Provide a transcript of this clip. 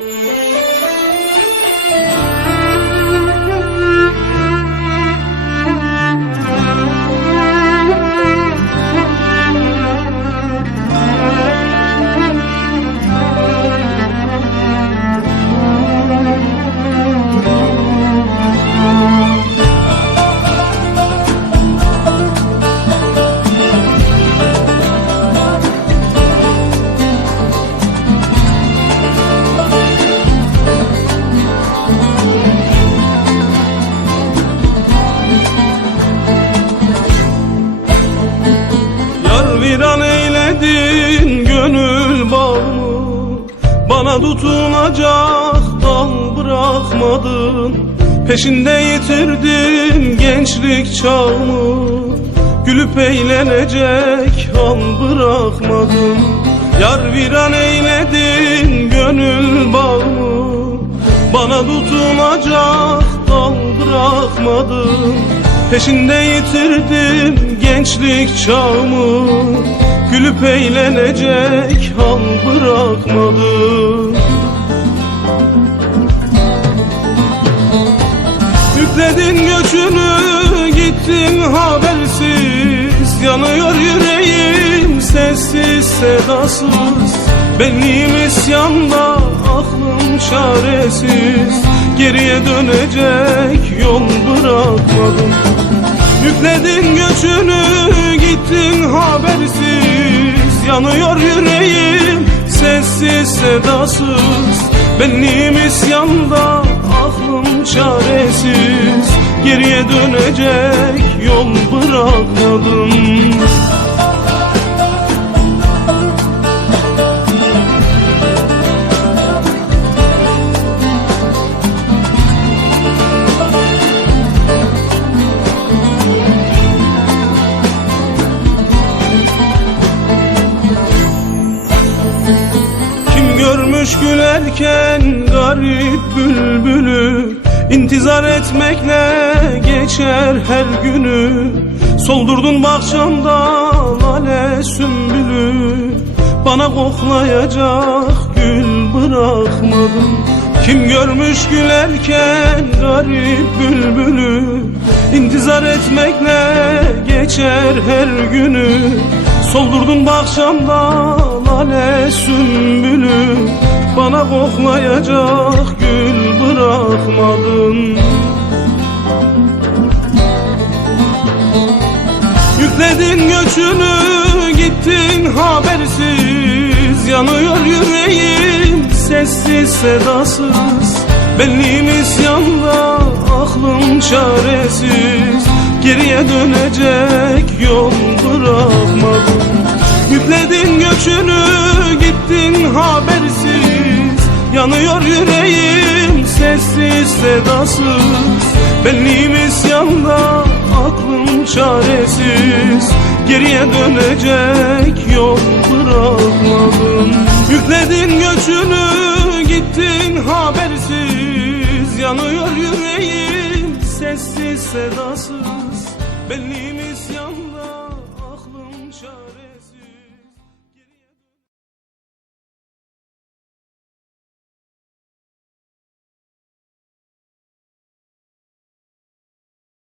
Yar Bana tutunacak dal bırakmadın. Peşinde yitirdim gençlik çağımı. Gülüp eğlenecek hal bırakmadın. Yar viran eyledin gönül bağımı. Bana tutunacak dal bırakmadın. Peşinde yitirdim gençlik çağımı. Gülüp eğlenecek Yükledin göçünü gittin habersiz. Yanıyor yüreğim sessiz sedasız. Benliğim isyanda aklım çaresiz. Geriye dönecek yol bırakmadım. Yükledin göçünü gittin habersiz. Yanıyor yüreğim sessiz sedasız. Benliğim isyanda aklım çaresiz Geriye dönecek yol bırakmadım. Kim görmüş gülerken garip bülbülü İntizar etmekle geçer her günü. Soldurdun bahçamda lale sümbülü. Bana koklayacak gül bırakmadın. Kim görmüş gülerken garip bülbülü? İntizar etmekle geçer her günü. Soldurdun bahçamda lale sümbülü. Bana koklayacak bırakmadın Yükledin göçünü gittin habersiz. Yanıyor yüreğim sessiz sedasız. Benliğim isyanda aklım çaresiz. Geriye dönecek yol bırakmadım. Yükledin göçünü gittin habersiz. Yanıyor yüreğim sessiz sedasız Benliğim isyanda aklım çaresiz. Geriye dönecek yol bırakmadım. Yükledin göçünü gittin habersiz. Yanıyor yüreğim sessiz sedasız. Benliğim isyanda